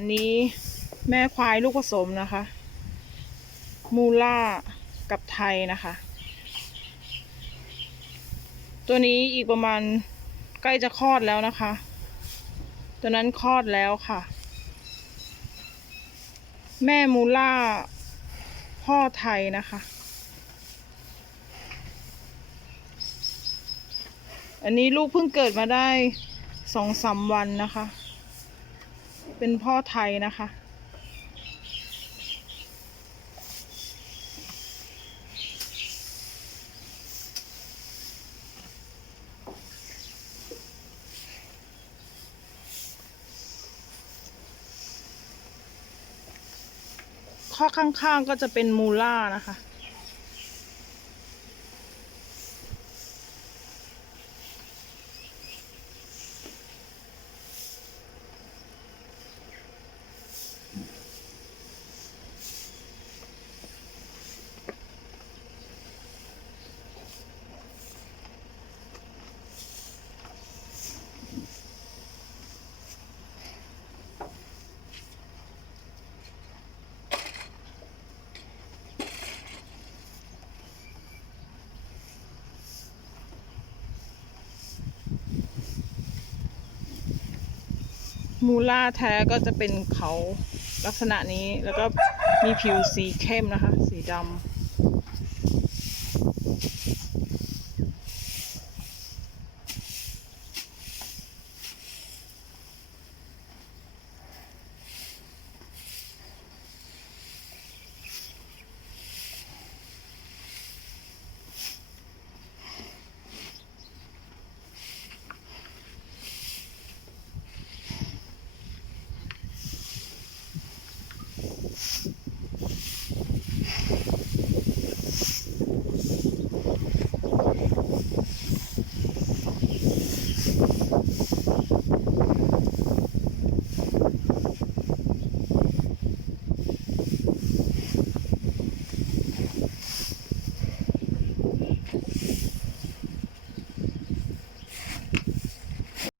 อันนี้แม่ควายลูกผสมนะคะ มูล่ากับไทยนะคะ ตัวนี้อีกประมาณใกล้จะคลอดแล้วนะคะ ตัวนั้นคลอดแล้วค่ะ แม่มูล่าพ่อไทยนะคะ อันนี้ลูกเพิ่งเกิดมาได้สองสามวันนะคะ เป็นพ่อไทยนะคะ ข้อข้างๆก็จะเป็นมูล่านะคะ มูล่าแท้ก็จะเป็นเขาลักษณะนี้แล้วก็มีผิวสีเข้มนะคะ สีดำ